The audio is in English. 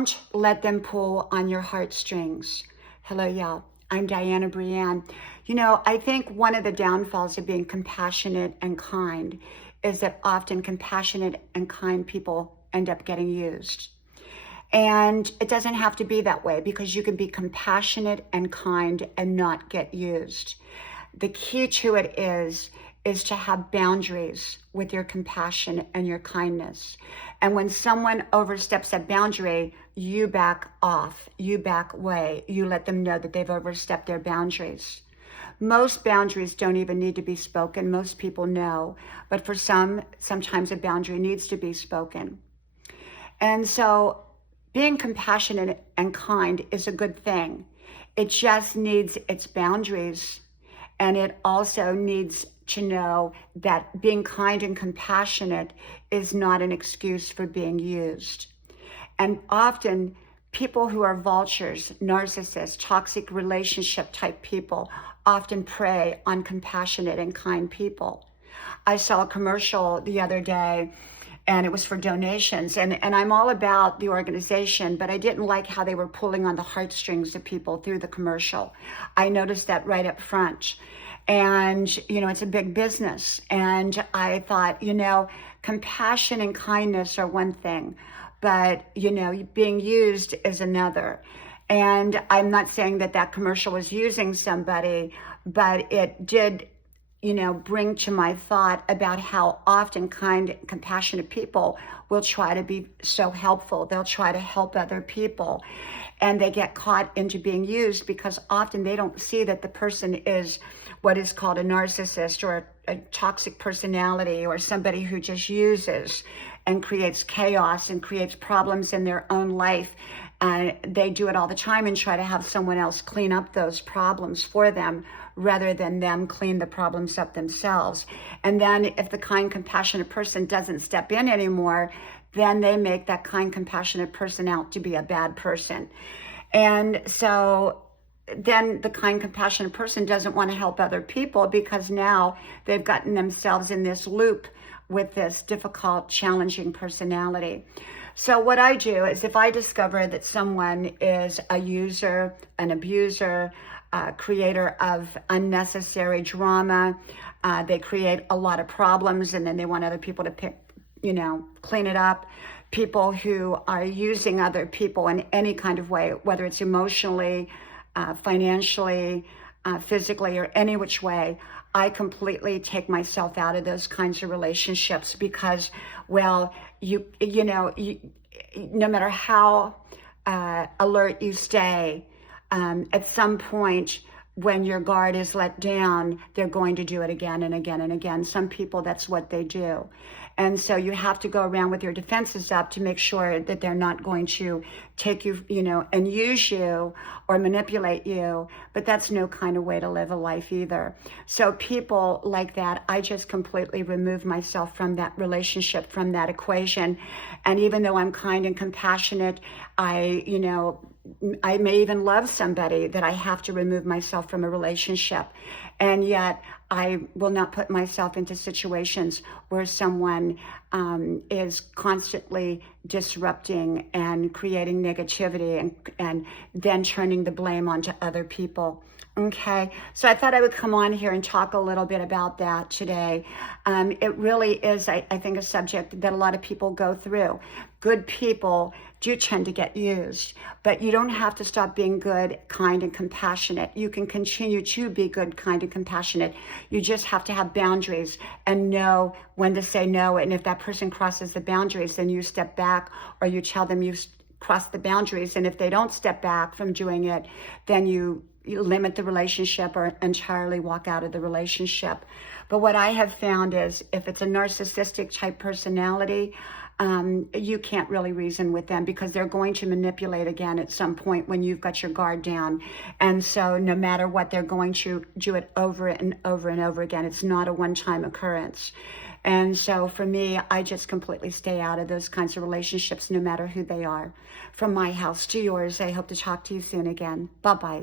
don't let them pull on your heartstrings. Hello, y'all. I'm Diana Brienne. You know, I think one of the downfalls of being compassionate and kind is that often compassionate and kind people end up getting used. And it doesn't have to be that way, because you can be compassionate and kind and not get used. The key to it is to have boundaries with your compassion and your kindness. And when someone oversteps that boundary, you back off, you back away, you let them know that they've overstepped their boundaries. Most boundaries don't even need to be spoken. Most people know, but for sometimes a boundary needs to be spoken. And so being compassionate and kind is a good thing. It just needs its boundaries. And it also needs to know that being kind and compassionate is not an excuse for being used. And often people who are vultures, narcissists, toxic relationship type people often prey on compassionate and kind people. I saw a commercial the other day, and it was for donations. And I'm all about the organization, but I didn't like how they were pulling on the heartstrings of people through the commercial. I noticed that right up front. And, you know, it's a big business. And I thought, you know, compassion and kindness are one thing, but, you know, being used is another. And I'm not saying that that commercial was using somebody, but it did, you know, bring to my thought about how often kind, compassionate people will try to be so helpful. They'll try to help other people, and they get caught into being used because often they don't see that the person is what is called a narcissist or a toxic personality, or somebody who just uses and creates chaos and creates problems in their own life. They do it all the time and try to have someone else clean up those problems for them, rather than them clean the problems up themselves. And then if the kind, compassionate person doesn't step in anymore, then they make that kind, compassionate person out to be a bad person. And so then the kind, compassionate person doesn't want to help other people, because now they've gotten themselves in this loop with this difficult, challenging personality. So what I do is, if I discover that someone is a user, an abuser, creator of unnecessary drama, they create a lot of problems, and then they want other people to clean it up. People who are using other people in any kind of way, whether it's emotionally, financially, physically, or any which way, I completely take myself out of those kinds of relationships, because, well, no matter how alert you stay, at some point when your guard is let down, they're going to do it again and again and again. Some people, that's what they do. And so you have to go around with your defenses up to make sure that they're not going to take you, and use you or manipulate you. But that's no kind of way to live a life either. So people like that, I just completely remove myself from that relationship, from that equation. And even though I'm kind and compassionate, I may even love somebody, that I have to remove myself from a relationship. And yet I will not put myself into situations where someone is constantly disrupting and creating negativity and then turning the blame onto other people. Okay, so I thought I would come on here and talk a little bit about that today. It really is, I think, a subject that a lot of people go through. Good people do tend to get used, but you don't have to stop being good, kind, and compassionate. You can continue to be good, kind, and compassionate. You just have to have boundaries and know when to say no. And if that person crosses the boundaries, then you step back, or you tell them you've crossed the boundaries. And if they don't step back from doing it, then you limit the relationship or entirely walk out of the relationship. But what I have found is, if it's a narcissistic type personality, you can't really reason with them, because they're going to manipulate again at some point when you've got your guard down. And so no matter what, they're going to do it over and over and over again. It's not a one-time occurrence. And so for me, I just completely stay out of those kinds of relationships, no matter who they are. From my house to yours, I hope to talk to you soon again. Bye-bye.